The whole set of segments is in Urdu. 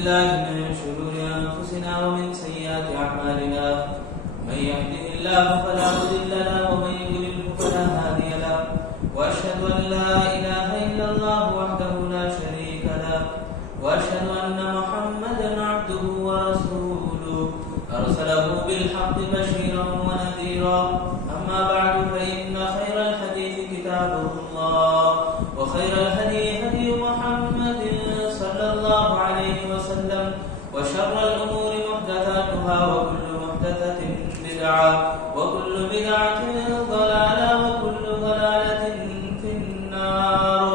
بالله من شرور أنفسنا ومن سيئات أعمالنا من يهده الله فلا مضل له ومن يضلل فلا هادي له وأشهد أن لا إله إلا الله وحده لا شريك له وأشهد أن محمدا عبده ورسوله أرسله بالحق بشيرا ونذيرا أما بعد فإن خير الحديث كتاب الله وخير الهدي هدي محمد صلى الله عليه وسلم وشر الأمور محدثاتها وكل محدثة بدعة وكل بدعة ضلالة وكل ضلالة في النار.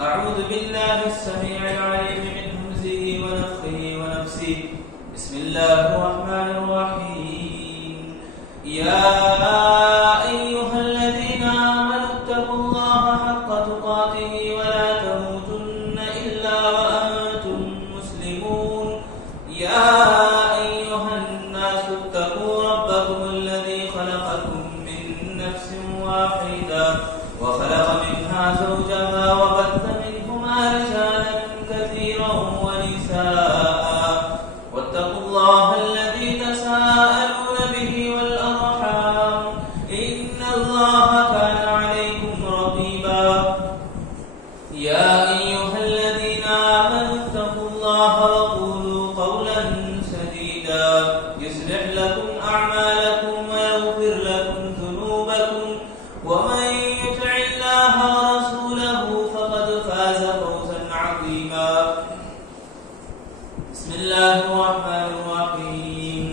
أعوذ بالله السميع العليم من همزه ونفخه ونفسه. بسم الله الرحمن الرحيم. يا أيها الذين آمنوا اتقوا الله حق تقاته ولا تموتن إلا وأنتم مسلمون. يا أيها الناس اتقوا ربكم الذي خلقكم من نفس واحدة وخلق منها زوجها وبث منهما رجالا كثيرا ونساء واتقوا الله الذي تساءلون به والأرحام إن الله كان عليكم رقيبا. يا أيها الذين آمنوا اتقوا الله وقولوا قولا سديدا يصلح لكم أعمالكم ويغفر لكم ذنوبكم ومن يطع الله ورسوله فقد فاز فوزا عظيما. بسم الله الرحمن الرحيم.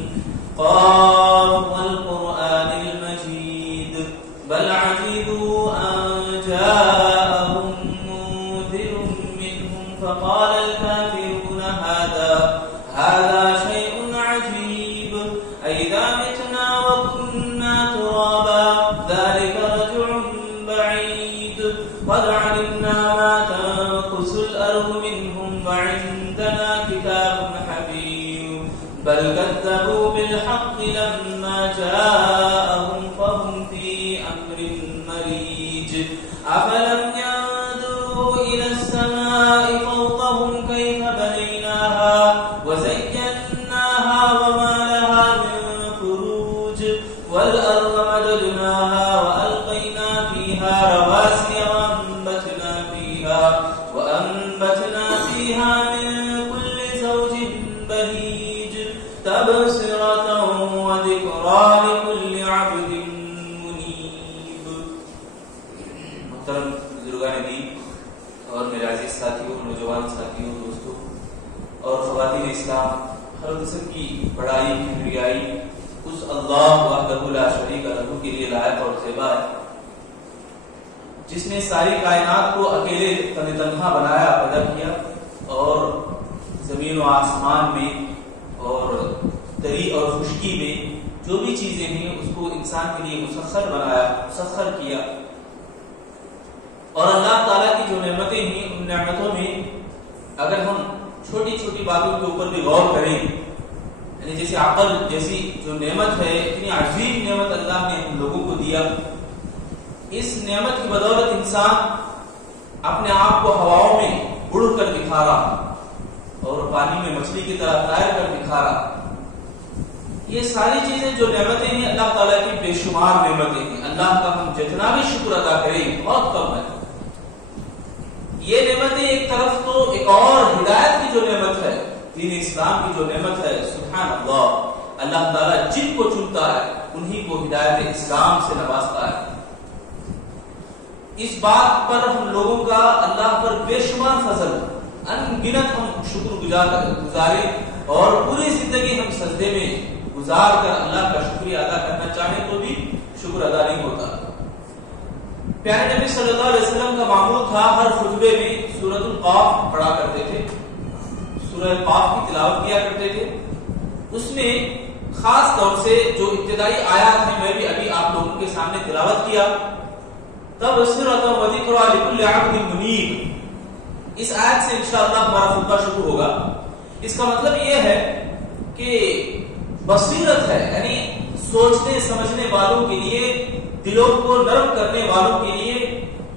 قاف والقرآن المجيد بل عجبوا أن جاءهم منذر منهم فقال الكافرون هذا شيء عجيب أئذا متنا وكنا ترابا ذلك رجع بعيد قد علمنا ما تنقص الأرض منهم وعندنا كتاب حفيظ بل كذبوا بالحق لما جاءهم فهم في أمر مريج أفلم ينظروا إلى السماء فوقهم كيف بنيناها وزيناها وما لها من فروج والأرض مددناها وألقينا فيها رواسي وأنبتنا فيها من كل زوج بهيج تبصرة وذكرى لكل عبد منيب. محترم بزرگان دین اور میرے عزیز ساتھیوں، نوجوان ساتھیوں، دوستوں اور خواتین اسلام، ہر قسم کی بڑائی کبریائی اس اللہ وحدہ لا شریک لہ کے لیے لائق اور زیبا ہے جس نے ساری کائنات کو اکیلے تنہا بنایا، پیدا کیا اور زمین و آسمان میں اور دری اور خشکی میں جو بھی چیزیں ہیں اس کو انسان کے لیے مسخر بنایا، مسخر کیا. اور اللہ تعالیٰ کی جو نعمتیں ہیں ان نعمتوں میں اگر ہم چھوٹی چھوٹی باتوں کے اوپر بھی غور کریں، یعنی جیسے عقل جیسی جو نعمت ہے، اتنی عظیم نعمت اللہ نے ہم لوگوں کو دیا، اس نعمت کی بدولت انسان اپنے آپ کو ہواؤں میں اڑ کر دکھا رہا اور پانی میں مچھلی کی طرح تیر کر دکھا رہا. یہ ساری چیزیں جو نعمتیں ہیں اللہ تعالیٰ کی بے شمار نعمتیں ہیں. اللہ کا ہم جتنا بھی شکر ادا کریں بہت کم ہے. یہ نعمتیں ایک طرف تو ایک اور ہدایت کی جو نعمت ہے، دین اسلام کی جو نعمت ہے، سبحان اللہ، اللہ تعالیٰ جن کو چنتا ہے انہی کو ہدایت اسلام سے نوازتا ہے. اس بات پر ہم لوگوں کا اللہ پر بے شمار فضل، ان گنت ہم شکر گزارے اور پوری زندگی ہم سجدے میں گزار کر اللہ کا شکریہ ادا کرنا چاہیں تو بھی شکر ادا نہیں ہوتا. پیارے نبی صلی اللہ علیہ وسلم کا معمول تھا ہر خطبے میں سورۃ القاف پڑھا کرتے تھے، سورہ قاف کی تلاوت کیا کرتے تھے. اس میں خاص طور سے جو ابتدائی آیات ہیں میں بھی ابھی آپ لوگوں کے سامنے تلاوت کیا. تبصرۃ وذکریٰ لکل عبد منیب، اس آیت سے انشاءاللہ ہمارا خطبہ شروع ہوگا. اس کا مطلب یہ ہے کہ بصیرت ہے، یعنی سوچنے سمجھنے والوں کے لیے، دلوں کو نرم کرنے والوں کے لیے،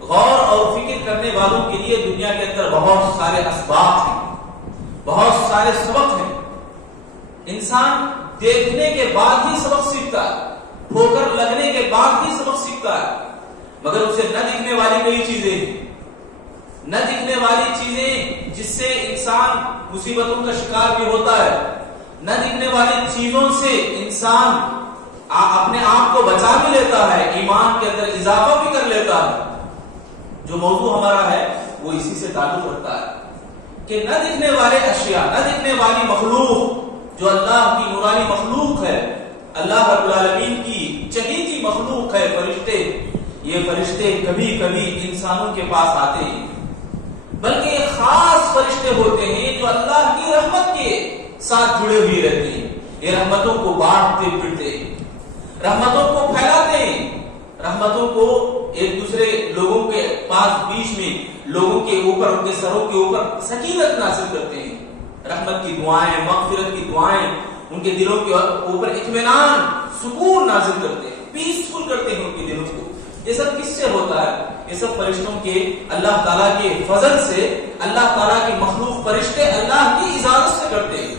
غور اور فکر کرنے والوں کے لیے دنیا کے اندر بہت سارے اسباب ہیں، بہت سارے سبق ہیں. انسان دیکھنے کے بعد ہی سبق سیکھتا ہے, ٹھوکر لگنے کے بعد ہی سبق سیکھتا ہے, مگر اسے نہ دکھنے والی کئی چیزیں ہیں, نہ دکھنے والی چیزیں جس سے انسان مصیبتوں کا شکار بھی ہوتا ہے, نہ دکھنے والی چیزوں سے انسان اپنے آپ کو بچا بھی لیتا ہے, ایمان کے اندر اضافہ بھی کر لیتا ہے. جو موضوع ہمارا ہے وہ اسی سے تعلق رکھتا ہے کہ نہ دکھنے والے اشیاء, نہ دکھنے والی مخلوق جو اللہ کی نورانی مخلوق ہے, اللہ رب العالمین کی چہیتی مخلوق ہے, فرشتے, یہ فرشتے کبھی کبھی انسانوں کے پاس آتے ہیں, بلکہ یہ خاص فرشتے ہوتے ہیں جو اللہ کی رحمت کے ساتھ جڑے ہوئے رہتے ہیں. یہ رحمتوں کو بانٹتے پھرتے ہیں, رحمتوں کو پھیلاتے ہیں, رحمتوں کو ایک دوسرے لوگوں کے پاس بیچ میں لوگوں کے اوپر, ان کے سروں کے اوپر سکینت نازل کرتے ہیں, رحمت کی دعائیں, مغفرت کی دعائیں, ان کے دلوں کے اوپر اطمینان, سکون نازل کرتے ہیں, پیسفل کرتے ہیں ان کے دلوں کو. یہ سب کس سے ہوتا ہے؟ یہ سب فرشتوں کے, اللہ تعالیٰ کے فضل سے, اللہ تعالیٰ کی مخلوق فرشتے اللہ کی اجازت سے کرتے ہیں.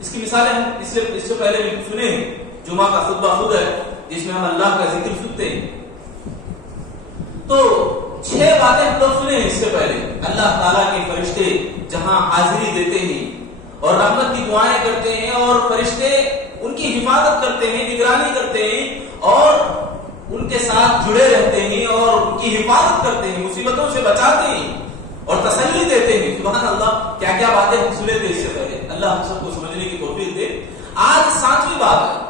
اس کی مثالیں ہم اس سے پہلے بھی سنے ہیں. جمعہ کا خطبہ خود ہے جس میں ہم اللہ کا ذکر سنتے ہیں. تو 6 باتیں ہم لوگ سنے ہیں اس سے پہلے. اللہ تعالیٰ کے فرشتے جہاں حاضری دیتے ہیں اور رحمت کی دعائیں کرتے ہیں, اور فرشتے ان کی حفاظت کرتے ہیں, نگرانی کرتے ہیں, اور ان کے ساتھ جڑے رہتے ہیں, اور ان کی حفاظت کرتے ہیں, مصیبتوں سے بچاتے ہیں اور تسلی دیتے ہیں. سبحان اللہ, کیا کیا باتیں ہم سنے تھے اس سے پہلے. اللہ ہم سب کو سمجھنے کی توفیق دے. آج 7ویں بات ہے.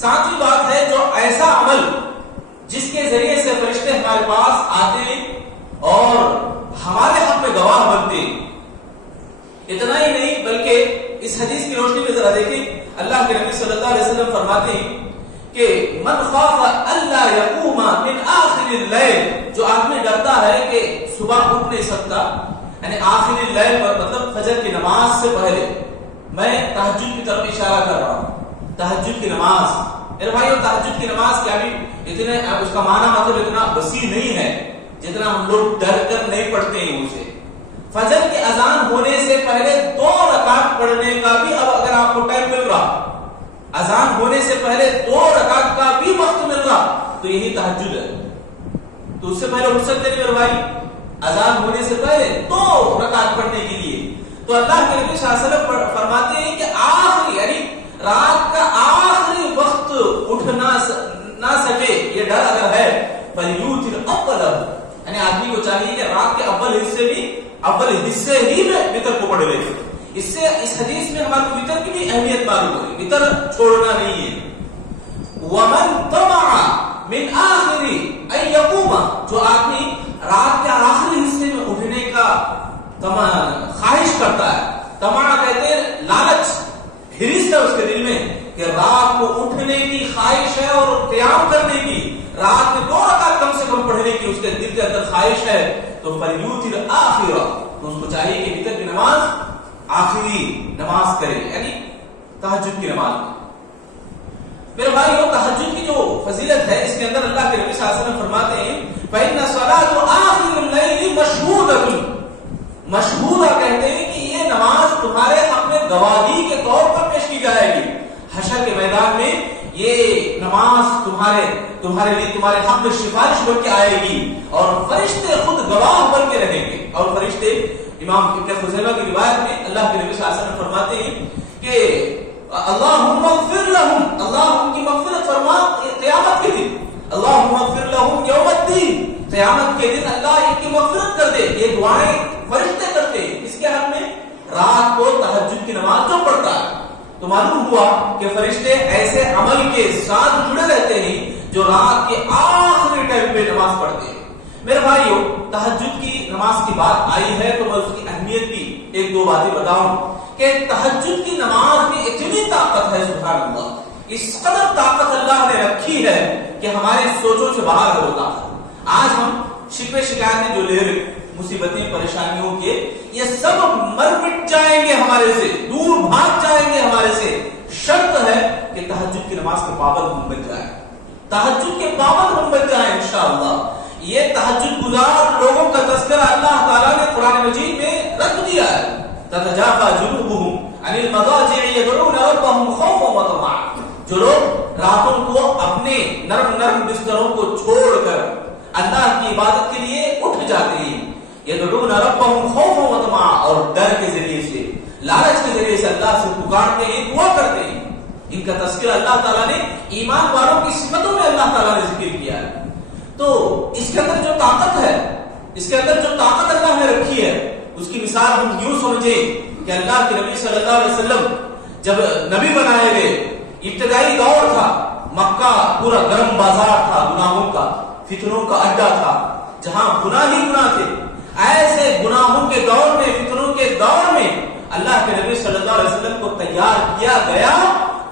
7ویں بات ہے جو ایسا عمل جس کے ذریعے سے فرشتے ہمارے پاس آتے ہیں اور ہمارے حق میں گواہ بنتے ہیں. اتنا ہی نہیں بلکہ اس حدیث کی روشنی میں ذرا دیکھیں, اللہ کے نبی صلی اللہ علیہ وسلم فرماتے ہیں کہ من خاف الا يقوم من آخر اللیل, جو آدمی ڈرتا ہے کہ صبح اٹھ نہیں سکتا, یعنی آخر اللیل مطلب فجر کی نماز سے پہلے. میں تہجد کی طرف اشارہ کر رہا ہوں. تہجد کی نماز, میرے بھائیو, تہجد کی نماز کیا بھی اتنے اس کا معنی مطلب اتنا وسیع نہیں ہے جتنا ہم لوگ ڈر کر نہیں پڑھتے ہیں اسے. فجر کی اذان ہونے سے پہلے 2 رکعت پڑھنے کا بھی اب اگر آپ کو ٹائم مل رہا, اذان ہونے سے پہلے 2 رکعت کا بھی وقت مل رہا, تو یہی تہجد ہے. تو اس سے پہلے اٹھ سکتے ہیں میرے بھائی, اذان ہونے سے پہلے 2 رکعت پڑھنے کے لیے. تو اللہ کے نبی صلی اللہ علیہ وسلم فرماتے ہیں کہ آخری, یعنی رات کا آخری وقت اٹھ نہ سکے, یہ ڈر اگر ہے, فلیوتر اول, یعنی آدمی کو چاہیے کہ رات کے اول حصے ہی میں وتر کو پڑھ لے. اس سے اس حدیث میں ہمارے کو وتر کی بھی اہمیت معلوم ہوئی. وتر چھوڑنا نہیں ہے. ومن طمع من آخر ان يقوم, جو آدمی رات کے آخری حصے میں اٹھنے کا خواہش کرتا ہے, طمع کہتے ہیں لالچ, ہرس ہے اس کے دل میں کہ رات کو اٹھنے کی خواہش ہے اور قیام کرنے کی, رات میں 2 رکعت کم سے کم پڑھنے کی اس کے دل کے اندر خواہش ہے, تو فلیوتر آخر, تو اس کو چاہیے کہ وتر کی نماز آخری نماز کرے, یعنی تہجد کی نماز. میرے بھائی, وہ تہجد کی جو فضیلت ہے اس کے اندر اللہ کے نبی صلی اللہ علیہ وسلم فرماتے ہیں فإن صلاة آخر الليل مشهودة, مشہورہ کہتے ہیں کہ یہ نماز تمہارے حق میں گواہی کے طور پر پیش کی جائے گی. حشر کے میدان میں یہ نماز تمہارے لیے تمہارے حق میں سفارش بن کے آئے گی, اور فرشتے خود گواہ بن کے رہیں گے. اور فرشتے, امام ابن خزیمہ کی روایت میں اللہ کے نبی صلی اللہ علیہ وسلم فرماتے ہیں کہ اللہم اغفر لہم, اللہ ان کی مغفرت فرما قیامت کے دن, اللہم اغفر لہم یوم الدین, قیامت کے دن اللہ ان کی مغفرت کر دے. یہ دعائیں فرشتے کرتے ہیں. اس کے حق میں رات کو تہجد کی نماز جو پڑھتا ہے. تو معلوم ہوا کہ فرشتے ایسے عمل کے ساتھ جڑے رہتے ہیں جو رات کے آخری ٹائم پہ نماز پڑھتے ہیں. میرے بھائیو, تہجد کی نماز کی بات آئی ہے تو میں اس کی اہمیت بھی 1-2 باتیں بتاؤں کہ تہجد کی نماز میں اتنی طاقت ہے, سبحان اللہ, اس قدر طاقت اللہ نے رکھی ہے کہ ہمارے سوچوں سے باہر ہے وہ طاقت. آج ہم شکوے شکایتیں جو لے رہے, مصیبتیں پریشانیوں کے, یہ سب مر مٹ جائیں گے ہمارے سے, دور بھاگ جائیں گے ہمارے سے. شرط ہے کہ تہجد کی نماز کے پابند ہم بن جائیں, تہجد کے پابند ہم بن جائیں انشاءاللہ. یہ تہجد گزار لوگوں کا تذکرہ اللہ تعالیٰ نے قرآن مجید میں رکھ دیا ہے. تتجافى جنوبهم عن المضاجع يدعون ربهم خوفا وطمعا. جو لوگ راتوں کو اپنے نرم بستروں کو چھوڑ کر اللہ کی عبادت کے لیے اٹھ جاتے ہیں. يدعون ربهم خوفا وطمعا, اور ڈر کے ذریعے سے, لالچ کے ذریعے سے اللہ سے پکارتے ہیں, دعا کرتے ہیں. ان کا تذکرہ اللہ تعالیٰ نے ایمان والوں کی صفتوں میں اللہ تعالیٰ نے ذکر کیا ہے. تو اس کے اندر جو طاقت ہے, اس کے اندر جو طاقت اللہ نے رکھی ہے, اس کی مثال ہم یوں سمجھیں کہ اللہ کے نبی صلی اللہ علیہ وسلم جب نبی بنائے گئے, ابتدائی دور تھا, مکہ پورا گرم بازار تھا, گناہوں کا, فتنوں کا اڈا تھا, جہاں گناہ ہی گناہ تھے. ایسے گناہوں کے دور میں, فتنوں کے دور میں اللہ کے نبی صلی اللہ علیہ وسلم کو تیار کیا گیا.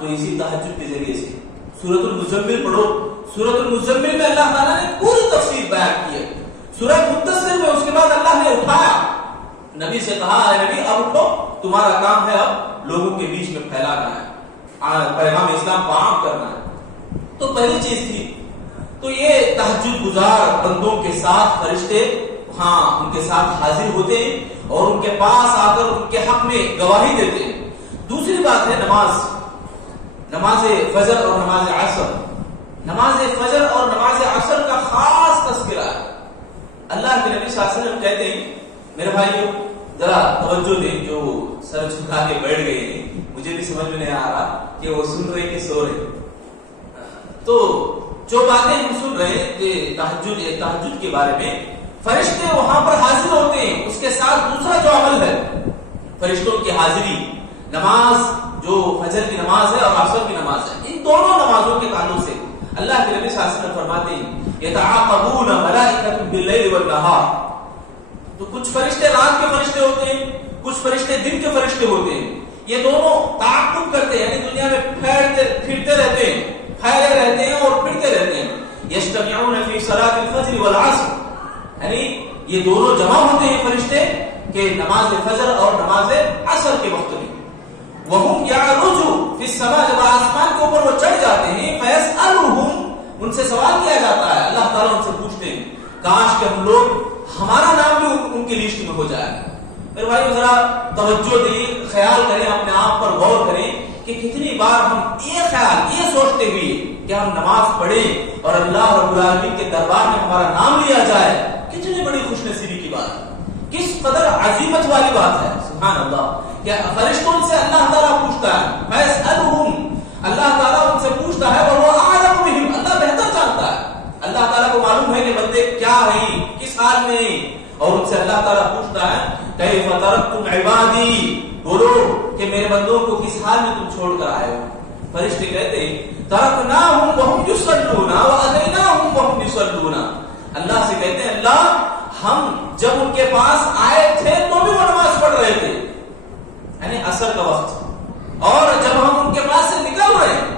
تو اسی تہجد کے ذریعے سے سورۃ المزمل پڑھو, سورۃ المزمل میں اللہ تعالیٰ نے پوری تفصیل بیان کی ہے. سورہ مدثر میں اس کے بعد اللہ نے اٹھایا, نبی سے کہا اے نبی اب اٹھو, تمہارا کام ہے اب لوگوں کے بیچ میں پھیلانا ہے, پیغام اسلام کو عام کرنا ہے. تو پہلی چیز تھی تو یہ تہجد گزار بندوں کے ساتھ فرشتے ہاں ان کے ساتھ حاضر ہوتے ہیں اور ان کے پاس آ کر ان کے حق میں گواہی دیتے ہیں. دوسری بات ہے نماز, نماز فجر اور نماز عصر. نماز فجر اور نماز عصر کا خاص تذکرہ ہے. اللہ کے نبی صلی اللہ علیہ وسلم کہتے ہیں, میرے بھائیو ذرا توجہ دیں, جو سر جھکا کے بیٹھ گئے ہیں, مجھے بھی سمجھ میں نہیں آ رہا کہ وہ سن رہے کہ سو رہے. تو جو باتیں ہم سن رہے ہیں کہ تہجد کے بارے میں, فرشتے وہاں پر حاضر ہوتے ہیں. اس کے ساتھ دوسرا جو عمل ہے فرشتوں کی حاضری, نماز جو فجر کی نماز ہے اور عصر کی نماز ہے, ان دونوں نمازوں کے تعلق سے اللہ کے نبی صلی اللہ علیہ وسلم فرماتے ہیں یتعاقبون ملائکۃ باللیل والنہار. تو کچھ فرشتے رات کے فرشتے ہوتے ہیں, کچھ فرشتے دن کے فرشتے ہوتے ہیں. یہ دونوں تعاقب کرتے ہیں, یعنی دنیا میں پھرتے رہتے ہیں, پھیلے رہتے ہیں اور پھرتے رہتے ہیں. یجتمعون فی صلاۃ الفجر والعصر, یعنی یہ دونوں جمع ہوتے ہیں فرشتے کہ نماز فجر اور نماز عصر کے وقت میں. وہم یعرجوا فی السماء, جب آسمان کے اوپر وہ چڑھ جاتے ہیں, فیسألہم, ان سے سوال کیا جاتا ہے, اللہ تعالیٰ ان سے پوچھتے ہیں کاش کہ ہم لوگ, ہمارا نام بھی ان کی لسٹ میں ہو جائے. میرے بھائی ذرا توجہ دیں, خیال کریں, اپنے آپ پر غور کریں کہ کتنی بار ہم یہ خیال یہ سوچتے ہوئے کہ ہم نماز پڑھیں اور اللہ رب العالمین کے دربار میں ہمارا نام لیا جائے, کتنی بڑی خوش نصیبی کی بات ہے, کس قدر عظیمت والی بات ہے. سبحان اللہ, کہ فرشتوں سے اللہ تعالیٰ پوچھتا ہے, فیسألہم, اللہ تعالیٰ ان سے پوچھتا ہے, اور وہ اعلم بہم, اللہ بہتر جانتا ہے. اللہ تعالیٰ کو معلوم ہے کہ بندے کیا ہیں, کس حال میں, اور ان سے اللہ تعالیٰ پوچھتا ہے کیف ترکتم عبادی, بولو کہ میرے بندوں کو کس حال میں تم چھوڑ کر آئے ہو. فرشتے کہتے ہیں ترکناہم وہم یصلون واتیناہم وہم یصلون. اللہ سے کہتے ہیں اللہ ہم جب ان کے پاس آئے تھے تو بھی وہ نماز پڑھ رہے تھے, یعنی عصر کا وقت, اور جب ہم ان کے پاس سے نکل رہے ہیں,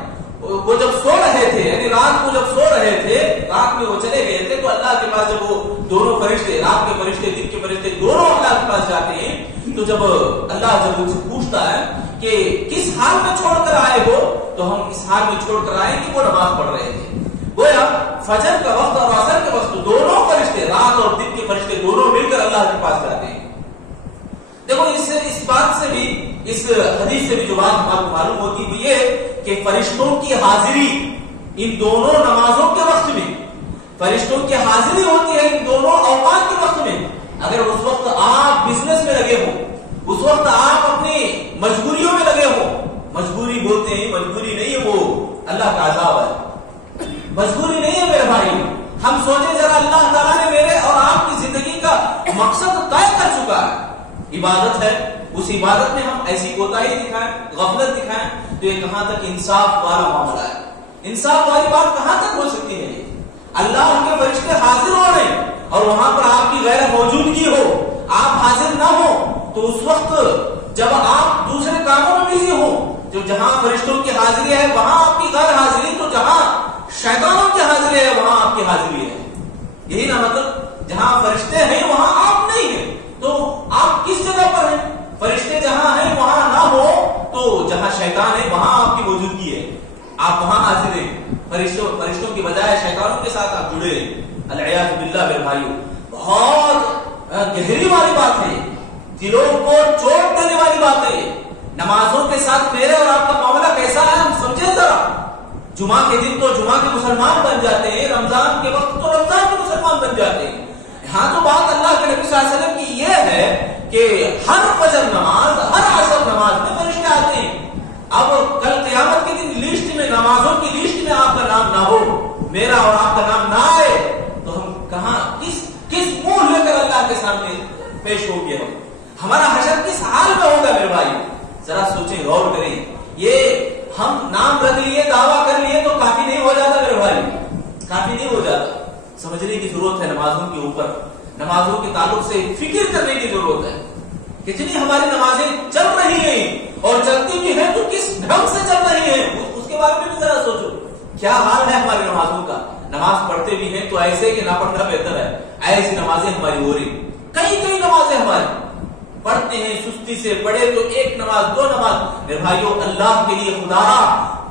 وہ جب سو رہے تھے, یعنی رات کو جب سو رہے تھے, رات میں وہ چلے گئے تھے, تو اللہ کے پاس جب وہ دونوں فرشتے, رات کے فرشتے دن کے فرشتے دونوں اللہ کے پاس جاتے ہیں, تو جب اللہ جب ان سے پوچھتا ہے کہ کس حال میں چھوڑ کر آئے ہو, تو ہم اس حال میں چھوڑ کر آئے کہ وہ نماز پڑھ رہے تھے. گویا فجر کا وقت اور عصر کے وقت دونوں فرشتے, رات اور دن کے فرشتے دونوں مل کر اللہ کے پاس جاتے ہیں. دیکھو اس بات سے بھی, اس حدیث سے بھی جو بات ہمارے کو معلوم ہوتی ہے یہ کہ فرشتوں کی حاضری ان دونوں نمازوں کے وقت میں, فرشتوں کی حاضری ہوتی ہے ان دونوں اوقات کے وقت میں. اگر اس وقت آپ بزنس میں لگے ہو, اس وقت آپ اپنی مجبوریوں میں لگے ہو, مجبوری بولتے ہیں, مجبوری نہیں ہے, وہ اللہ کا عذاب ہے, مجبوری نہیں ہے میرے بھائی. ہم سوچیں ذرا, اللہ تعالیٰ نے میرے اور آپ کی زندگی کا مقصد طے کر چکا ہے, عبادت ہے, اس عبادت میں ہم ایسی کوتاہی دکھائیں, غفلت دکھائیں, تو یہ کہاں تک انصاف والا معاملہ ہے. انصاف والی بات کہاں تک ہو سکتی ہے. اللہ کے فرشتے حاضر ہو رہے ہیں اور وہاں پر آپ کی غیر موجودگی ہو, آپ حاضر نہ ہو, تو اس وقت جب آپ دوسرے کاموں میں بزی ہو, جو جہاں فرشتوں کی حاضری ہے وہاں آپ کی غیر حاضری, تو جہاں شیطانوں کی حاضری ہے وہاں آپ کی حاضری ہے. یہی نا مطلب, جہاں فرشتے ہیں وہاں آپ نہیں ہیں, تو آپ کس جگہ پر ہیں. فرشتے جہاں ہیں وہاں نہ ہو, تو جہاں شیطان ہے وہاں آپ کی موجودگی ہے, آپ وہاں حاضر ہیں. فرشتوں کی بجائے شیطانوں کے ساتھ آپ جڑے ہیں. العیاذ باللہ میرے بھائیو, بہت گہری والی بات ہے, دلوں کو چوٹ دینے نمازوں کے ساتھ میرے اور آپ کا معاملہ کیسا ہے ہم سمجھیں ذرا. جمعہ کے دن تو جمعہ کے مسلمان بن جاتے ہیں، رمضان کے وقت تو رمضان کے مسلمان بن جاتے ہیں. یہاں تو بات اللہ کے نبی صلی اللہ علیہ وسلم کی یہ ہے کہ ہر فجر نماز، ہر عصر نماز میں فرشتے آتے ہیں. اب کل قیامت کے دن لسٹ میں، نمازوں کی لسٹ میں آپ کا نام نہ ہو، میرا اور آپ کا نام نہ آئے، تو ہم کہاں کس منہ لے کر اللہ کے سامنے پیش ہو گئے؟ ہمارا حشر کس حال میں ہوگا میرے بھائی؟ ذرا سوچیں، غور کریں. یہ ہم نام رکھ لیے، دعویٰ کر لیے تو کافی نہیں ہو جاتا میرے بھائی، کافی نہیں ہو جاتا. سمجھنے کی ضرورت ہے نمازوں کے اوپر، نمازوں کے تعلق سے فکر کرنے کی ضرورت ہے. کتنی ہماری نمازیں چل رہی ہیں اور چلتی بھی ہیں تو کس ڈھنگ سے چل رہی ہیں، اس کے بارے میں بھی ذرا سوچو. کیا حال ہے ہماری نمازوں کا؟ نماز پڑھتے بھی ہیں تو ایسے کہ نہ پڑھنا بہتر ہے، ایسی نمازیں ہماری ہو رہی. کئی نمازیں ہماری پڑھتے ہیں، سستی سے پڑھے تو ایک نماز، دو نماز. میرے بھائیو، اللہ کے لیے خدا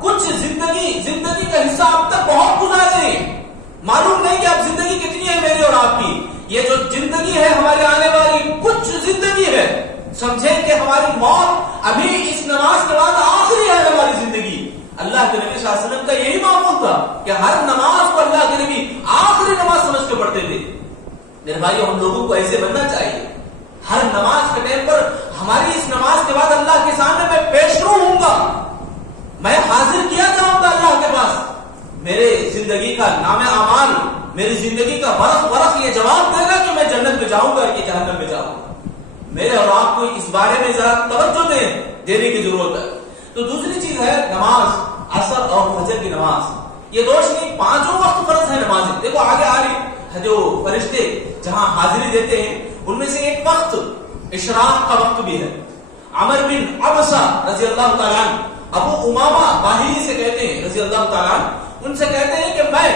کچھ زندگی کا حصہ اب تک بہت گزارے ہیں. معلوم نہیں کہ اب زندگی کتنی ہے میری اور آپ کی. یہ جو زندگی ہے ہماری آنے والی کچھ زندگی ہے. سمجھیں کہ ہماری موت ابھی اس نماز کے بعد آخری ہے ہماری زندگی. اللہ کے نبی صلی اللہ علیہ وسلم کا یہی معمول تھا کہ ہر نماز کو اللہ کے نبی آخری نماز سمجھ کے پڑھتے تھے. میرے بھائیو، ہم لوگوں کو ایسے بننا چاہیے. ہر نماز کے ٹائم پر ہماری اس نماز کے بعد اللہ کے سامنے میں پیش رو ہوں گا، میں حاضر کیا جاؤں گا اللہ کے پاس. میرے زندگی کا نام اعمال، میری زندگی کا برس یہ جواب دے گا کہ میں جنت میں جاؤں گا کہ جہنم میں جاؤں گا. میرے اور آپ کو اس بارے میں ذرا توجہ دینے کی ضرورت ہے. تو دوسری چیز ہے نماز، عصر اور فجر کی نماز. یہ روشنی پانچوں وقت فرض ہے نمازیں. دیکھو آگے آ رہی ہے، جو فرشتے جہاں حاضری دیتے ہیں ان میں سے ایک وقت اشراق کا وقت بھی ہے. عمر بن عبسہ رضی اللہ تعالیٰ عنہ، ابو امامہ باہلی سے کہتے ہیں رضی اللہ تعالیٰ عنہ، ان سے کہتے ہیں کہ میں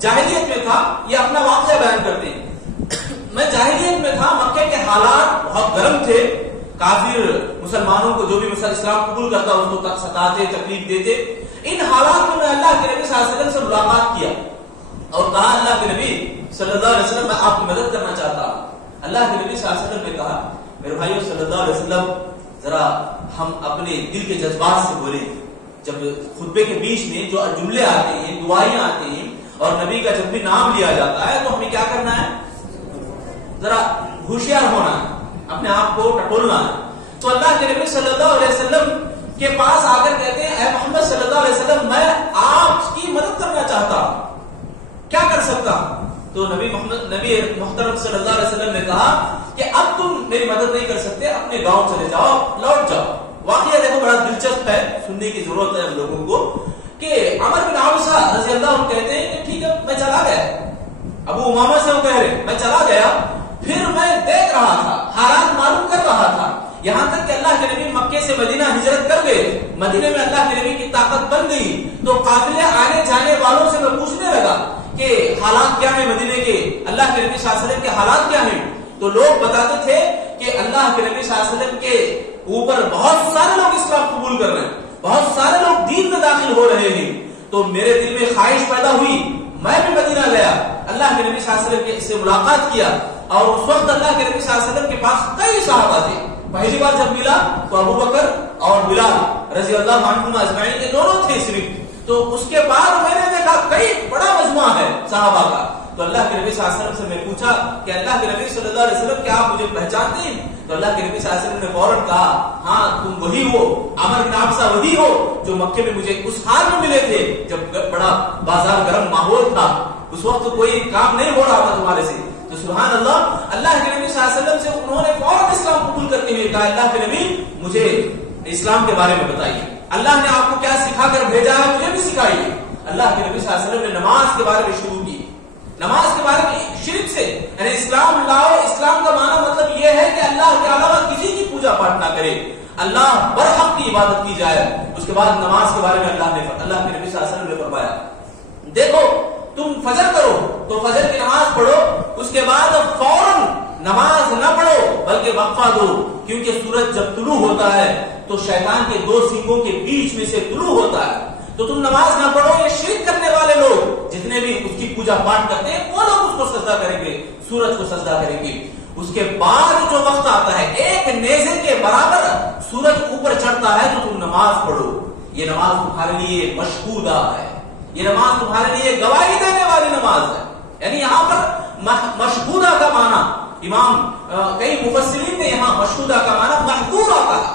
جاہلیت میں تھا. یہ اپنا واقعہ بیان کرتے ہیں. میں جاہلیت میں تھا، مکے کے حالات بہت گرم تھے. کافر مسلمانوں کو جو بھی مثلا اسلام قبول کرتا اس کو ستاتے، تکلیف دیتے. ان حالات میں اللہ کے نبی صلی اللہ علیہ وسلم سے ملاقات کیا اور کہا اللہ کے نبی صلی اللہ علیہ وسلم میں آپ کی مدد کرنا چاہتا ہوں. اللہ کے نبی صلی اللہ علیہ وسلم نے کہا میرے بھائیو صلی اللہ علیہ وسلم ذرا ہم اپنے دل کے جذبات سے بولیں. جب خطبے کے بیچ میں جو جملے آتے ہیں، دعائیں آتی ہیں اور نبی کا جب بھی نام لیا جاتا ہے تو ہمیں کیا کرنا ہے؟ ذرا ہوشیار ہونا ہے، اپنے آپ کو ٹٹولنا ہے. تو اللہ کے نبی صلی اللہ علیہ وسلم کے پاس آ کر کہتے ہیں اے محمد صلی اللہ علیہ وسلم میں آپ کی مدد کرنا چاہتا ہوں، کیا کر سکتا ہوں؟ تو نبی محترم صلی اللہ علیہ وسلم نے کہا کہ اب تم میری مدد نہیں کر سکتے، اپنے گاؤں چلے جاؤ، لوٹ جاؤ. واقعہ دیکھو بڑا دلچسپ ہے، سننے کی ضرورت ہے ہم لوگوں کو. کہ عمر بن عبسہ رضی اللہ عنہ کہتے ہیں کہ ٹھیک ہے میں چلا گیا. ابو امامہ سے وہ کہہ رہے میں چلا گیا، پھر میں دیکھ رہا تھا، حالات معلوم کر رہا تھا، یہاں تک کہ اللہ کے نبی مکے سے مدینہ ہجرت کر گئے. مدینے میں اللہ کے نبی کی طاقت بن گئی. تو قافلے آنے جانے والوں سے میں پوچھنے لگا کہ حالات کیا ہیں مدینے کے، اللہ کے نبی صلی اللہ علیہ وسلم کے حالات کیا ہیں. تو لوگ بتاتے تھے کہ اللہ کے نبی صلی اللہ علیہ وسلم کے اوپر بہت سارے لوگ اسلام قبول کر رہے ہیں، بہت سارے لوگ دین میں داخل ہو رہے ہیں. تو میرے دل میں خواہش پیدا ہوئی، میں بھی مدینہ گیا، اللہ کے نبی صلی اللہ علیہ وسلم سے ملاقات کیا. اور اس وقت اللہ کے نبی صلی اللہ علیہ وسلم کے پاس کئی صحابہ تھے. پہلی بار جب ملا تو ابو بکر اور بلال رضی اللہ عنہما اجمعین کے دونوں تھے صرف. تو اس کے بعد میں نے دیکھا کئی بڑا مجموعہ ہے صحابہ کا. تو اللہ کے نبی صلی اللہ علیہ وسلم سے میں پوچھا کہ اللہ کے نبی صلی اللہ علیہ وسلم کیا آپ مجھے پہچانتے ہیں؟ تو اللہ کے نبی صلی اللہ علیہ وسلم نے فوراً کہا ہاں تم وہی ہو، عمر بن عبسہ وہی ہو جو مکے میں مجھے اس حال میں ملے تھے جب بڑا بازار گرم ماحول تھا، اس وقت کوئی کام نہیں ہو رہا تھا تمہارے سے. تو سبحان اللہ، اللہ کے نبی صلی اللہ علیہ وسلم سے انہوں نے فوراً اسلام قبول کرتے ہوئے کہا اللہ کے نبی مجھے اسلام کے بارے میں بتائیے، اللہ نے آپ کو کیا سکھا کر بھیجا ہے مجھے بھی سکھائیے. اللہ کے نبی صلی اللہ علیہ وسلم نے نماز کے بارے میں شروع کی. نماز کے بارے میں شرک سے، یعنی اسلام لاؤ. اسلام کا معنی مطلب یہ ہے کہ اللہ کے علاوہ کسی کی پوجا پاٹ نہ کرے، اللہ برحق کی عبادت کی جائے. اس کے بعد نماز کے بارے میں اللہ کے نبی صلی اللہ علیہ وسلم نے فرمایا دیکھو تم فجر کرو تو فجر کی نماز پڑھو، اس کے بعد فوراً نماز نہ پڑھو بلکہ وقفہ دو، کیونکہ سورج جب طلوع ہوتا ہے تو شیطان کے دو سینگوں کے بیچ میں سے طلوع ہوتا ہے. تو تم نماز نہ پڑھو. یہ شرک کرنے والے لوگ جتنے بھی اس کی پوجا پاٹ کرتے ہیں وہ لوگ اس کو سجدہ کریں گے، سورج کو سجدہ کریں گے. اس کے بعد جو وقت آتا ہے ایک نیزے کے برابر سورج اوپر چڑھتا ہے تو تم نماز پڑھو. یہ نماز تمہارے لیے مشہودہ ہے, یہ نماز تمہارے لیے گواہی دینے والی نماز ہے. یعنی یہاں پر مشہودہ کا معنی امام کئی مفسرین نے یہاں مشہودہ کا معنی محظورہ کہا.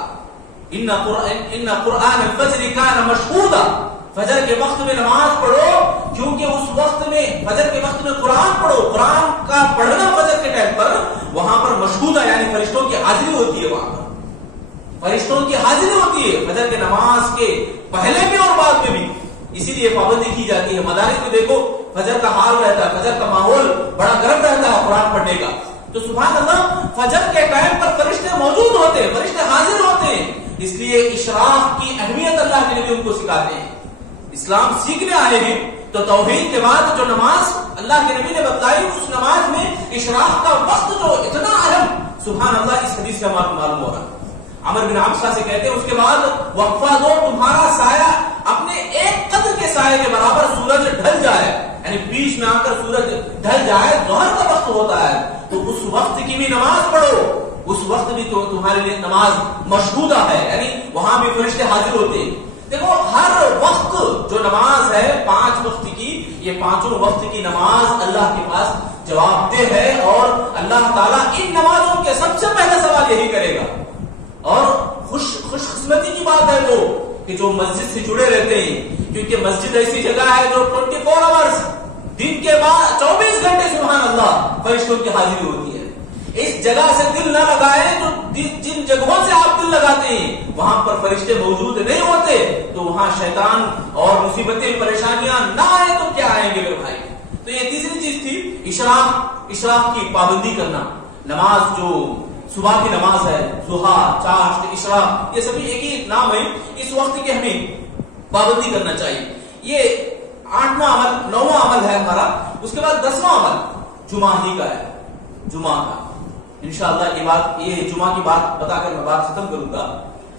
ان قرآن الفجر کان مشہودہ, فجر کے وقت میں نماز پڑھو کیونکہ اس وقت میں فجر کے وقت میں قرآن پڑھو. قرآن کا پڑھنا فجر کے ٹائم پر وہاں پر مشہودہ یعنی فرشتوں کی حاضری ہوتی ہے, وہاں پر فرشتوں کی حاضری ہوتی ہے فجر کے نماز کے پہلے بھی اور بعد میں بھی. اسی لیے پابندی کی جاتی ہے. مدارس میں دیکھو فجر کا حال رہتا ہے, فجر کا ماحول بڑا گرم رہتا ہے قرآن پڑھنے کا. تو سبحان اللہ فجر کے ٹائم پر فرشتے موجود ہوتے ہیں, فرشتے حاضر ہوتے ہیں. اس لیے اشراق کی اہمیت اللہ کے نبی ان کو سکھاتے ہیں. اسلام سیکھنے آئے ہیں تو توحید کے بعد جو نماز اللہ کے نبی نے بتلائی اس نماز میں اشراق کا وقت جو اتنا اہم, سبحان اللہ اس حدیث سے ہمارا معلوم ہو رہا ہے. عمر بن عبسہ سے کہتے ہیں اس کے بعد وقفہ دو, تمہارا سایہ اپنے ایک قدر کے سائے کے برابر سورج ڈھل جائے, یعنی بیچ میں آ کر سورج ڈھل جائے, ظہر کا وقت ہوتا ہے, تو اس وقت کی بھی نماز پڑھو. اس وقت بھی تو تمہارے لیے نماز مشہودہ ہے, یعنی وہاں بھی فرشتے حاضر ہوتے ہیں. دیکھو ہر وقت جو نماز ہے 5 وقت کی, یہ 5 وقت کی نماز اللہ کے پاس جواب دہ ہے, اور اللہ تعالیٰ ان نمازوں کے سب سے پہلا سوال یہی کرے گا. اور خوش قسمتی کی بات ہے وہ کہ جو مسجد سے جڑے رہتے ہیں, کیونکہ مسجد ایسی جگہ ہے جو 24 آورز دن کے بعد 24 گھنٹے سبحان اللہ فرشتوں کی حاضری ہوتی ہے. اس جگہ سے دل نہ لگائیں جو جن جگہوں سے آپ دل لگاتے ہیں وہاں پر فرشتے موجود نہیں ہوتے, تو وہاں شیطان اور مصیبتیں پریشانیاں نہ آئے تو کیا آئیں گے میرے بھائی. تو یہ تیسری چیز تھی اشراق کی پابندی کرنا. نماز جو صبح کی نماز ہے, ضحیٰ, چاشت, اشراق, یہ سبھی ایک ہی نام ہے. اس وقت کی ہمیں پابندی کرنا چاہیے. یہ 8واں عمل 9واں عمل ہے ہمارا. اس کے بعد 10واں عمل جمعہ ہی کا ہے, جمعہ کا. انشاءاللہ یہ جمعہ کی بات بتا کر میں بات ختم کروں گا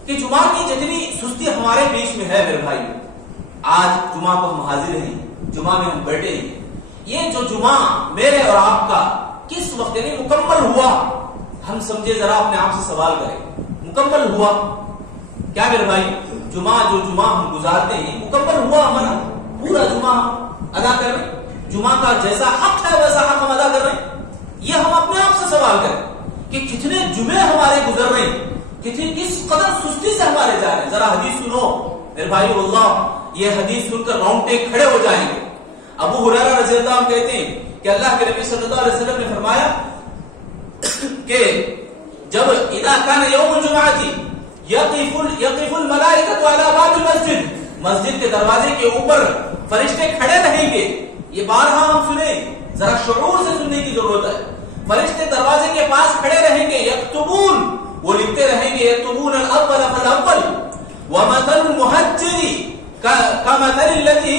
کہ جمعہ کی جتنی سستی ہمارے بیچ میں ہے میرے بھائی, آج جمعہ کو ہم حاضر ہیں, جمعہ میں ہم بیٹھے ہیں. یہ جو جمعہ میرے اور آپ کا کس وقت یعنی مکمل ہوا, ہم سمجھے ذرا اپنے آپ سے سوال کریں, مکمل ہوا کیا میرے بھائی؟ جمعہ جو جمعہ ہم گزارتے ہیں مکمل ہوا ہمارا, پورا جمعہ ادا کر رہے ہیں, جمعہ کا جیسا حق ہے ویسا حق ہم ادا کر رہے ہیں. یہ ہم اپنے آپ سے سوال کریں کہ کتنے جمعے ہمارے گزر رہے ہیں, کس قدر سستی سے ہمارے جا رہے ہیں. ذرا حدیث سنو میرے بھائی, واللہ یہ حدیث سن کر رونگٹے کھڑے ہو جائیں گے. ابو ہریرہ رضی اللہ عنہ کہتے ہیں کہ اللہ کے نبی صلی اللہ علیہ وسلم نے فرمایا کہ جب اذا کان یوم الجمعہ یقف الملائکۃ علی باب المسجد, مسجد کے دروازے کے اوپر فرشتے کھڑے رہیں گے. یہ بارہا ہم سنیں, ذرا شعور سے سننے کی ضرورت ہے. فرشتے دروازے کے پاس کھڑے رہیں گے, یکتبون, وہ لکھتے رہیں گے, یکتبون الاول فالاول ومثل المحجر كمثل الذي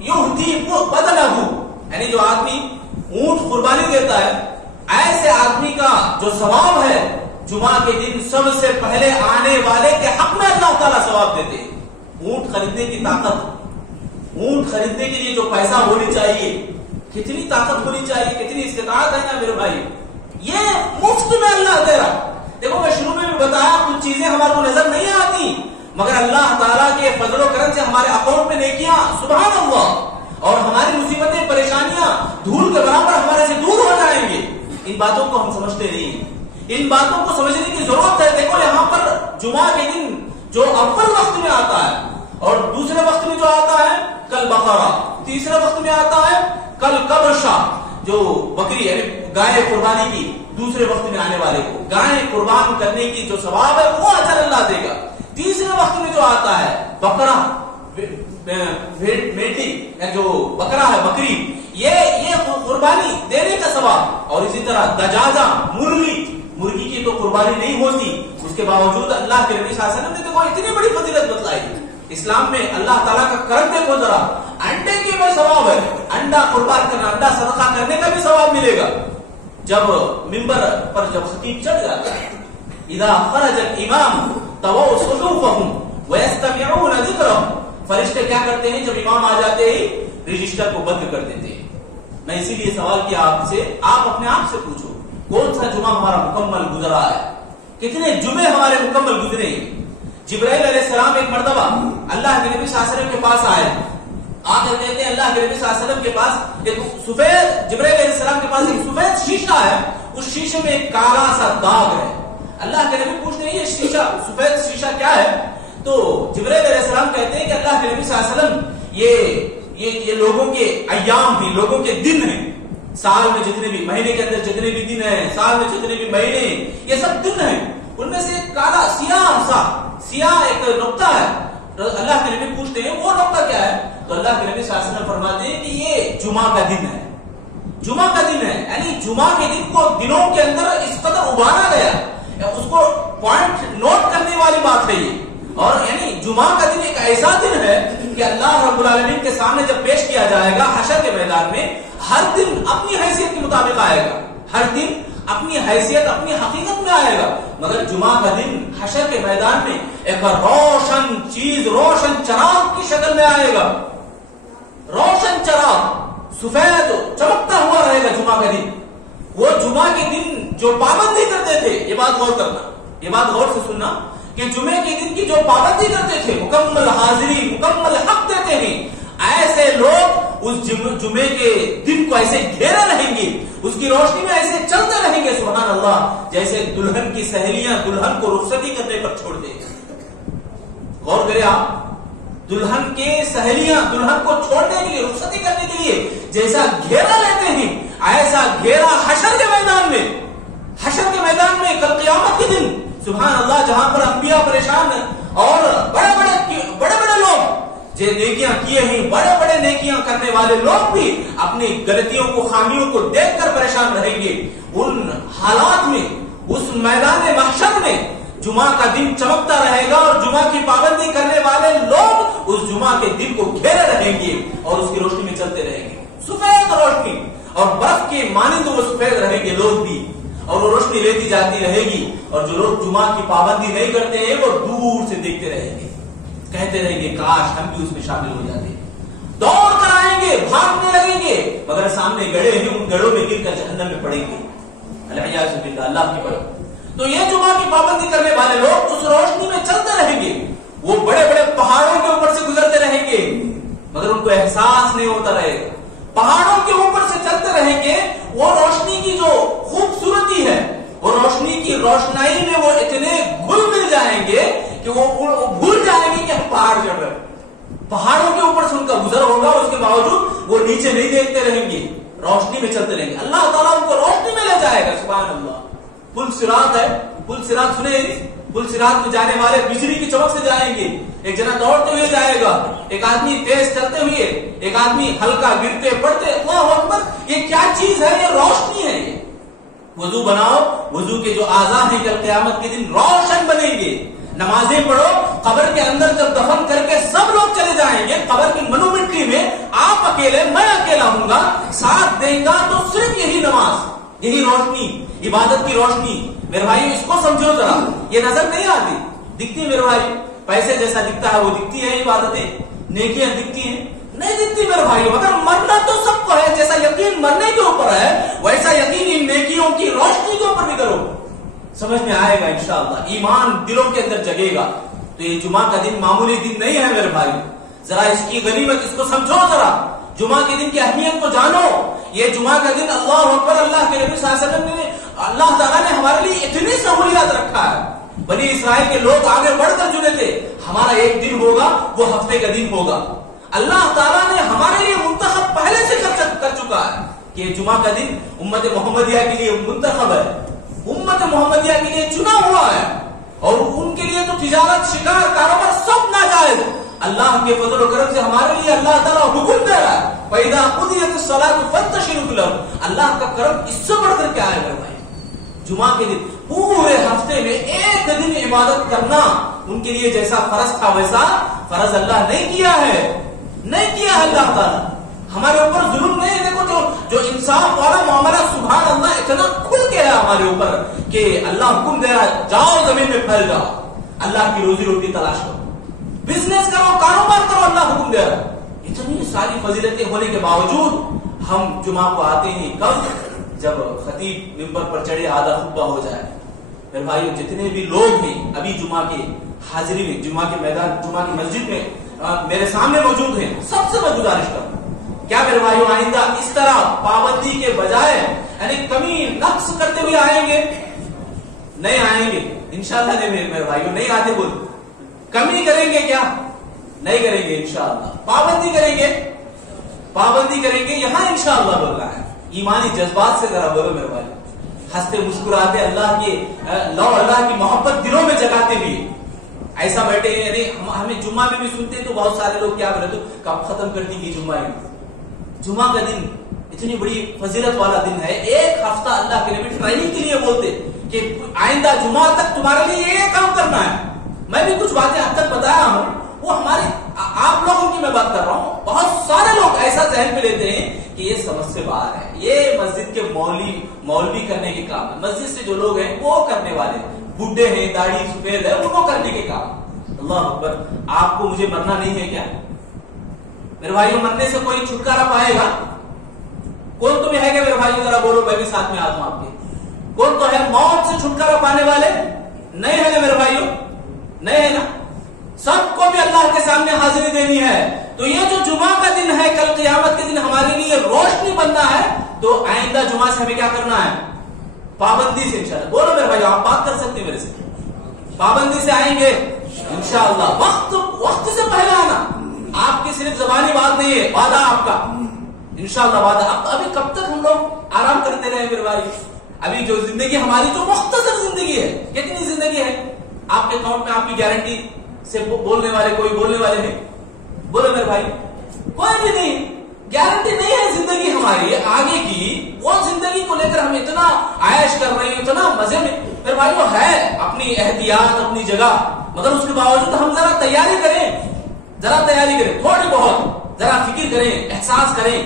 يهدي بدنه, یعنی جو آدمی اونٹ قربانی دیتا ہے ایسے آدمی کا جو ثواب ہے جمعہ کے دن سب سے پہلے آنے والے کے حق میں اللہ تعالیٰ ثواب دیتے ہیں. اونٹ خریدنے کی طاقت, اونٹ خریدنے کے لیے جو پیسہ ہونی چاہیے, کتنی طاقت ہونی چاہیے, کتنی استطاعت ہے نا میرے بھائی, یہ مفت میں اللہ دے رہا. دیکھو میں شروع میں بھی بتایا کچھ چیزیں ہمارے کو نظر نہیں آتی, مگر اللہ تعالیٰ کے فضل و کرم سے ہمارے اکاؤنٹ میں نیکیاں سبحان اللہ, اور ہماری مصیبتیں پریشانیاں دھول کے برابر ہمارے سے دور ہو جائیں گے. ان باتوں کو ہم سمجھتے نہیں, ان باتوں کو سمجھنے کی ضرورت ہے. دیکھو یہاں پر جمعہ کے دن جو اول وقت میں آتا ہے اور دوسرے وقت میں جو آتا ہے کل بقرہ, تیسرے وقت میں آتا ہے کل کبشہ, جو بکری یعنی گائے قربانی کی دوسرے وقت میں آنے والے کو گائے قربان کرنے کی جو ثواب ہے وہ اجر اللہ دے گا. تیسرے وقت میں جو آتا ہے بقرہ میٹھی جو بکرا ہے بکری, یہ قربانی دینے کا ثواب. اور اسی طرح دجاجہ مرغی کی تو قربانی نہیں ہوتی, اس کے باوجود اللہ کے نبی صلی اللہ علیہ وسلم نے دیکھو اتنی بڑی فضیلت بتلائی. اسلام میں اللہ تعالیٰ کا کرم دیکھو ذرا, انڈے کی بھی ثواب ہے, انڈا قربان کرنا, انڈا صدقہ کرنے کا بھی ثواب ملے گا. جب منبر پر جب خطیب چڑھ جاتا ہے, اذا خرج الامام طووا صفوفهم ويستمعون ذکرهم, فرشتے کیا کرتے ہیں جب امام آ جاتے ہیں رجسٹر کو بند کر دیتے ہیں. میں اسی لیے سوال کیا آپ سے, آپ اپنے آپ سے پوچھو کون سا جمعہ ہمارا مکمل گزرا ہے؟ کتنے جمعے ہمارے مکمل گزرے ہیں؟ جبرائیل علیہ السلام ایک مرتبہ اللہ کے نبی صلی اللہ علیہ وسلم کے پاس آئے، آ کر کہتے ہیں اللہ کے نبی صلی اللہ علیہ وسلم کے پاس ایک سفید، جبرائیل علیہ السلام کے پاس ایک سفید شیشہ ہے، اس شیشے میں ایک کالا سا داغ ہے۔ اللہ کے نبی پوچھتے ہیں یہ شیشہ، سفید شیشہ کیا ہے؟ تو جبرائیل علیہ السلام کہتے ہیں کہ اللہ کے نبی صلی اللہ علیہ وسلم یہ لوگوں کے ایام ہیں، لوگوں کے دن ہیں، سال میں جتنے بھی، مہینے کے اندر جتنے بھی دن ہیں، سال میں جتنے بھی مہینے، یہ سب دن ہیں، ان میں سے ایک کالا سیاہ ایک نقطہ ہے۔ اللہ کے نبی پوچھتے ہیں وہ نقطہ کیا ہے؟ تو اللہ کے نبی صلی اللہ علیہ وسلم فرماتے ہیں کہ یہ جمعہ کا دن ہے، جمعہ کا دن ہے، یعنی جمعہ کے دن کو دنوں کے اندر اس قدر ابھارا گیا، اس کو پوائنٹ نوٹ کرنے والی بات ہے یہ۔ اور یعنی جمعہ کا دن ایک ایسا دن ہے کہ اللہ رب العالمین کے سامنے جب پیش کیا جائے گا حشر کے میدان میں، ہر دن اپنی حیثیت کے مطابق آئے گا، ہر دن اپنی حیثیت اپنی حقیقت میں آئے گا، مگر جمعہ کا دن حشر کے میدان میں ایک روشن چیز، روشن چراغ کی شکل میں آئے گا، روشن چراغ سفید چمکتا ہوا رہے گا جمعہ کا دن۔ وہ جمعہ کے دن جو پابندی کرتے تھے، یہ بات غور کرنا، یہ بات غور سے سننا، کہ جمعے کے دن کی جو پابندی کرتے تھے، مکمل حاضری، مکمل حق دیتے ہیں، ایسے لوگ اس جمعے کے دن کو ایسے گھیرے رہیں گے، اس کی روشنی میں ایسے چلتے رہیں گے، سبحان اللہ، جیسے دلہن کی سہیلیاں دلہن کو رخصتی کرنے پر چھوڑ دیں۔ غور کریں آپ، دلہن کے سہیلیاں دلہن کو چھوڑنے کے لیے، رخصتی کرنے کے لیے جیسا گھیرا لیتے ہیں، ایسا گھیرا حشر کے میدان میں، حشر کے میدان میں کل قیامت کے دن، سبحان اللہ، جہاں پر انبیاء پریشان ہیں اور بڑے بڑے لوگ جو نیکیاں کیے ہیں، بڑے بڑے نیکیاں کرنے والے لوگ بھی اپنی غلطیوں کو، خامیوں کو دیکھ کر پریشان رہیں گے۔ ان حالات میں، اس میدان محشر میں جمعہ کا دن چمکتا رہے گا اور جمعہ کی پابندی کرنے والے لوگ اس جمعہ کے دن کو گھیرے رہیں گے اور اس کی روشنی میں چلتے رہیں گے، سفید روشنی، اور برف کے مانند وہ سفید رہیں گے لوگ بھی، اور وہ روشنی لیتی جاتی رہے گی، اور جو لوگ جمعہ کی پابندی نہیں کرتے ہیں وہ دور سے دیکھتے رہیں گے، کہتے رہیں گے کاش ہم بھی اس میں شامل ہو جاتے، دوڑ کر آئیں گے، بھاگنے لگیں گے، مگر سامنے گڑھے ہیں، ان گڑھوں میں گر کر جہنم میں پڑیں گے، الیاذ باللہ، اللہ کی پڑھو۔ تو یہ جمعہ کی پابندی کرنے والے لوگ اس روشنی میں چلتے رہیں گے، وہ بڑے بڑے پہاڑوں کے اوپر سے گزرتے رہیں گے، مگر ان کو احساس نہیں ہوتا رہے گا، پہاڑوں کے اوپر سے چلتے رہیں گے، وہ روشنی کی جو خوبصورتی ہے، وہ روشنی کی روشنائی میں وہ اتنے گھل مل جائیں گے کہ وہ بھول جائیں گے کہ ہم پہاڑ چڑھ رہے ہیں، پہاڑوں کے اوپر سے ان کا گزر ہوگا، اس کے باوجود وہ نیچے نہیں دیکھتے رہیں گے، روشنی میں چلتے رہیں گے، اللہ تعالیٰ ان کو روشنی میں لے جائے گا، سبحان اللہ۔ پل صراط ہے، پل صراط سنے، پل صراط میں جانے والے بجلی کی چمک سے جائیں گے، ایک جنا دوڑتے ہوئے جائے گا، ایک آدمی تیز چلتے ہوئے، ایک آدمی ہلکا گرتے پڑتے، اللہ اکبر، یہ کیا چیز ہے؟ یہ روشنی ہے۔ یہ وضو بناؤ، وضو کے جو اعضاء ہیں کل قیامت کے دن روشن بنیں گے، نمازیں پڑھو، قبر کے اندر جب دفن کر کے سب لوگ چلے جائیں گے، قبر کی منو مٹی میں آپ اکیلے، میں اکیلا ہوں گا، ساتھ دیں گا تو صرف یہی نماز، یہی روشنی، عبادت کی روشنی۔ میرے بھائی اس کو سمجھو ذرا، یہ نظر نہیں آتی، دکھتی ہے میرے بھائی، پیسے جیسا دکھتا ہے وہ دکھتی ہے، عبادتیں نیکیاں دکھتی ہیں نہیں دکھتی میرے بھائی، مگر مرنا تو سب کو ہے، جیسا یقین مرنے کے اوپر ہے ویسا یقین ان نیکیوں کی روشنی کے اوپر بھی کرو، سمجھ میں آئے گا انشاءاللہ، ایمان دلوں کے اندر جگے گا۔ تو یہ جمعہ کا دن معمولی دن نہیں ہے میرے بھائی، ذرا اس کی غنیمت، اس کو سمجھو، ذرا جمعہ کے دن کی اہمیت کو جانو۔ یہ جمعہ کا دن اللہ اکبر، اللہ کے نبی صلی اللہ علیہ وسلم نے، اللہ تعالیٰ نے ہمارے لیے اتنی سہولیات رکھا ہے، بنی اسرائیل کے لوگ آگے بڑھ کر چنے تھے، ہمارا ایک دن ہوگا وہ ہفتے کا دن ہوگا، اللہ تعالیٰ نے ہمارے لیے منتخب پہلے سے کر چکا ہے کہ جمعہ کا دن امت محمدیہ کے لیے منتخب ہے، امت محمدیہ کے لیے چنا ہوا ہے، اور ان کے لیے تو تجارت، شکار، کاروبار سب ناجائز، اللہ کے فضل و کرم سے ہمارے لیے اللہ تعالیٰ حکم دے رہا ہے، فَإِذَا قُضِيَتِ الصَّلَاةُ فَانتَشِرُوا فِي الْأَرْضِ، اللہ کا کرم اس سے بڑھ کر کیا ہے میرے بھائی؟ جمعہ کے دن پورے ہفتے میں ایک دن عبادت کرنا ان کے لیے جیسا فرض تھا ویسا فرض اللہ نہیں کیا ہے، نہیں کیا ہے اللہ تعالیٰ، ہمارے اوپر ظلم نہیں ہے۔ دیکھو جو انصاف والا معاملہ، سبحان اللہ، اتنا کھل کے ہے ہمارے اوپر کہ اللہ حکم دے رہا ہے، جاؤ زمین میں پھیل جاؤ، اللہ کی روزی روٹی تلاش کرو، بزنس کرو، کاروبار کرو، اللہ حکم دے رہا ہے۔ اتنی ساری فضیلتیں ہونے کے باوجود ہم جمعہ کو آتے ہیں کب؟ جب خطیب ممبر پر چڑھے آدھا خطبہ ہو جائے، میرے بھائیو جتنے بھی لوگ ہیں ابھی جمعہ کے حاضری میں، جمعہ کے میدان، جمعہ کی مسجد میں میرے سامنے موجود ہیں، سب سے میں گزارش کروں، کیا میرے بھائیو آئندہ اس طرح پابندی کے بجائے یعنی کمی نقص کرتے ہوئے آئیں گے؟ نہیں آئیں گے انشاءاللہ۔ نہیں میرے بھائیو، نہیں آتے بول، کمی کریں گے کیا؟ نہیں کریں گے انشاءاللہ۔ پابندی کریں گے، پابندی کریں گے، یہاں انشاءاللہ بول رہا ہے۔ ایمانی جذبات سے ذرا بولو میرے بھائی، ہنستے مسکراتے اللہ کے لو، اللہ کی محبت دلوں میں جگاتے ہوئے ایسا بیٹھے ہیں۔ یعنی ہمیں جمعہ میں بھی سنتے ہیں تو بہت سارے لوگ کیا بولے تو کب ختم کر دیں گے جمعہ میں۔ جمعہ کا دن اتنی بڑی فضیلت والا دن ہے، ایک ہفتہ اللہ کے نبی ٹریننگ کے لیے بولتے کہ آئندہ جمعہ تک تمہارے لیے یہ کام کرنا ہے۔ میں بھی کچھ باتیں اب تک بتایا ہوں، وہ ہمارے آپ لوگوں کی میں بات کر رہا ہوں۔ بہت سارے لوگ ایسا ذہن میں لیتے ہیں کہ یہ سمجھ سے باہر ہے، یہ مسجد کے مولوی کرنے کے کام ہے، مسجد سے جو لوگ ہیں وہ کرنے والے ہیں، بڈھے ہیں، داڑھی سفید ہے، ان کو کرنے کے کام۔ اللہ اکبر، آپ کو مجھے مرنا نہیں ہے کیا میرے بھائیوں؟ مرنے سے کوئی چھٹکارا پائے گا؟ کون تمہیں ہے کہ میرے بھائیوں ذرا بولو، میں بھی ساتھ میں آتا ہوں آپ کے، کون تو ہے موت سے چھٹکارا پانے والے؟ نہیں ہے نا میرے بھائیوں، نہیں ہے نا؟ سب کو بھی اللہ کے سامنے حاضری دینی ہے۔ تو یہ جو جمعہ کا دن ہے، کل قیامت کے دن ہمارے لیے روشنی بننا ہے، تو آئندہ جمعہ سے ہمیں کیا کرنا ہے؟ پابندی سے انشاءاللہ۔ بولو میرے بھائی، آپ بات کر سکتے ہیں میرے سے، پابندی سے آئیں گے انشاءاللہ۔ وقت سے پہلے آنا، آپ کی صرف زبانی بات نہیں ہے، وعدہ آپ کا انشاءاللہ، وعدہ۔ ابھی کب تک ہم لوگ آرام کرتے رہے میرے بھائی؟ ابھی جو زندگی ہماری جو مختصر زندگی ہے، کتنی زندگی ہے آپ کے اکاؤنٹ میں؟ آپ کی گارنٹی سے بولنے والے کوئی بولنے والے ہیں؟ بولو میرے بھائی، کوئی بھی نہیں، گارنٹی نہیں ہے زندگی ہماری آگے کی۔ وہ زندگی کو لے کر ہم اتنا عائش کر رہے ہیں، اتنا مزے میں میرے بھائی وہ ہے، اپنی احتیاط اپنی جگہ، مگر اس کے باوجود ہم ذرا تیاری کریں، ذرا تیاری کریں، تھوڑی بہت ذرا فکر کریں، احساس کریں۔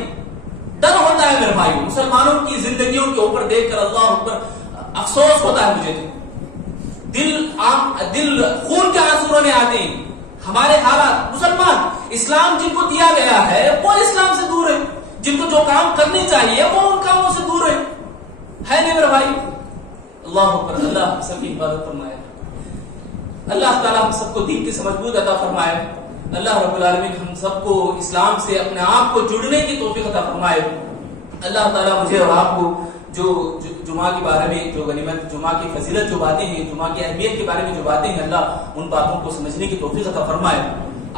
ڈر ہوتا ہے میرے بھائی مسلمانوں کی زندگیوں کے اوپر دیکھ کر، اللہ اوپر افسوس ہوتا ہے مجھے، دل خون کے آنسو رونے آتے ہیں۔ ہمارے حالات، مسلمان اسلام جن کو دیا گیا ہے وہ اسلام سے دور ہے، جن کو جو کام کرنے چاہیے وہ ان کاموں سے دور ہے نہیں میرے بھائی؟ اللہ اکبر، اللہ سب کی حفاظت فرمائے، اللہ تعالیٰ ہم سب کو دین کی سمجھ بوجھ عطا فرمائے، اللہ رب العالمین ہم سب کو اسلام سے اپنے آپ کو جڑنے کی توفیق عطا فرمائے۔ اللہ تعالیٰ مجھے اور آپ کو جو جمعہ کے بارے میں جو غنیمت، جمعہ کی فضیلت جو باتیں ہیں، جمعہ کی اہمیت کے بارے میں جو باتیں ہیں، اللہ ان باتوں کو سمجھنے کی توفیق عطا فرمائے۔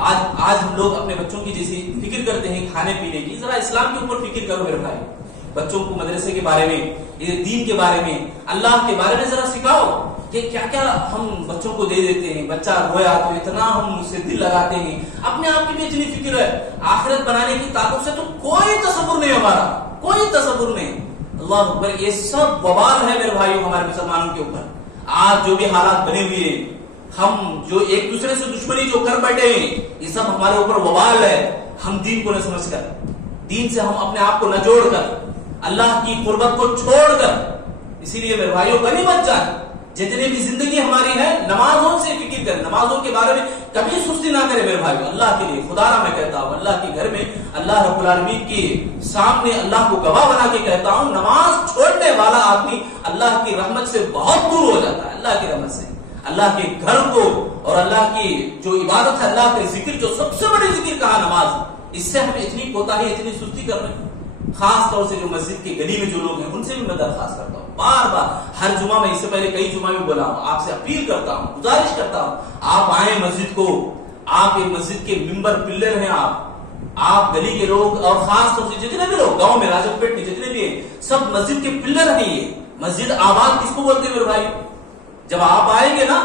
آج ہم لوگ اپنے بچوں کی جیسی فکر کرتے ہیں کھانے پینے کی، ذرا اسلام کے اوپر فکر کرو میرے بھائی، بچوں کو مدرسے کے بارے میں، دین کے بارے میں، اللہ کے بارے میں ذرا سکھاؤ کہ کیا کیا ہم بچوں کو دے دیتے ہیں، بچہ رویا تو اتنا ہم اس سے دل لگاتے ہیں، اپنے آپ کی بھی اتنی فکر ہے، آخرت بنانے کی طاقت سے تو کوئی تصور نہیں ہمارا، کوئی تصور نہیں۔ اللہ اکبر، یہ سب وبال ہے میرے بھائیوں ہمارے مسلمانوں کے اوپر۔ آج جو بھی حالات بنے ہوئے ہیں، ہم جو ایک دوسرے سے دشمنی جو کر بیٹھے ہیں، یہ سب ہمارے اوپر وبال ہے۔ ہم دین کو نہ سمجھ کر، دین سے ہم اپنے آپ کو نہ جوڑ کر، اللہ کی قربت کو چھوڑ کر، اسی لیے میرے بھائیوں غنیمت جان جتنی بھی زندگی ہماری ہے، نمازوں سے فکر کریں، نمازوں کے بارے میں کبھی سستی نہ کرے میرے بھائیوں۔ اللہ کے لیے خدا را میں کہتا ہوں، اللہ کے گھر میں اللہ رب العالمین کے سامنے اللہ کو گواہ بنا کے کہتا ہوں، نماز چھوڑنے والا آدمی اللہ کی رحمت سے بہت دور ہو جاتا ہے، اللہ کی رحمت سے، اللہ کے گھر کو اور اللہ کی جو عبادت ہے، اللہ کے ذکر، جو سب سے بڑی ذکر کہا نماز، اس سے ہمیں اتنی کوتاہی، اتنی سستی کر رہے ہیں۔ خاص طور سے جو مسجد کی گلی میں جو لوگ ہیں، ان سے بھی میں درخواست کرتا ہوں، بار بار ہر جمعہ میں، اس سے پہلے کئی جمعہ میں بولا ہوں، آپ سے اپیل کرتا ہوں، گزارش کرتا ہوں، آپ آئیں مسجد کو، آپ ایک مسجد کے ممبر پلر ہیں، آپ گلی کے لوگ اور خاص طور سے جتنے بھی لوگ گاؤں میں، راجو پیٹ میں جتنے بھی ہیں، سب مسجد کے پلر ہیں۔ یہ مسجد آباد کس کو بولتے ہیں میرے بھائی؟ جب آپ آئیں گے نا،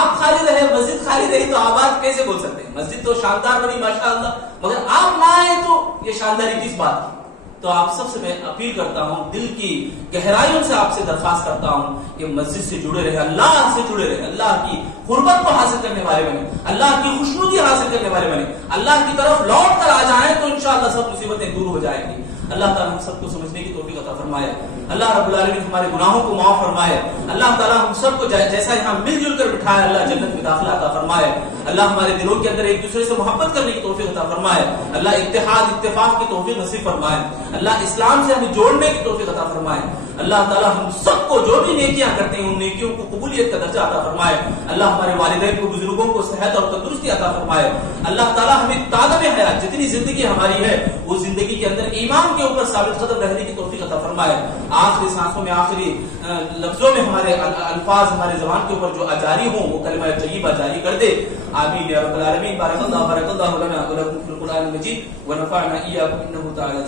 آپ خالی رہے، مسجد خالی رہی تو آباد کیسے بول سکتے ہیں؟ مسجد تو شاندار بنی ماشاءاللہ، مگر آپ نہ آئے تو یہ شانداری کس بات کی؟ تو آپ سب سے میں اپیل کرتا ہوں، دل کی گہرائیوں سے آپ سے درخواست کرتا ہوں کہ مسجد سے جڑے رہے، اللہ سے جڑے رہے، اللہ کی قربت کو حاصل کرنے والے بنے، اللہ کی خوشنودی حاصل کرنے والے بنے، اللہ کی طرف لوٹ کر آ جائیں تو انشاءاللہ سب مصیبتیں دور ہو جائیں گی۔ اللہ تعالیٰ ہم سب کو سمجھنے کی توفیق عطا فرمائے۔ اللہ رب العالمین ہمارے گناہوں کو معاف فرمائے. اللہ تعالیٰ ہم سب کو جیسا یہاں مل جل کر بٹھائے اللہ جنت میں داخلہ عطا فرمائے. اللہ ہمارے دلوں کے اندر ایک دوسرے سے محبت کرنے کی توفیق عطا فرمائے. اللہ اتحاد اتفاق کی توفیق نصیب فرمائے. اللہ اسلام سے ہمیں جوڑنے کی توفیق عطا فرمائے. اللہ تعالیٰ ہم سب کو جو بھی نیکیاں کرتے ہیں ان نیکیوں کو قبولیت کا درجہ عطا فرمائے. اللہ ہمارے والدین کو بزرگوں کو صحت اور تندرستی عطا فرمائے. اللہ تعالیٰ ہمیں تعداد حیات جتنی زندگی ہماری ہے وہ زندگی کے اندر ایمان کے اوپر ثابت قدم رہنے کی توفیق عطا فرمائے. آخری سانسوں میں آخری لفظوں میں ہمارے الفاظ ہمارے زبان کے اوپر جو جاری ہوں وہ کلمہ طیبہ جاری کر دے. آمین یا رب العالمین. بارک اللہ لنا ولکم فی القرآن المجید ونفعنا ایاکم انہ تعالی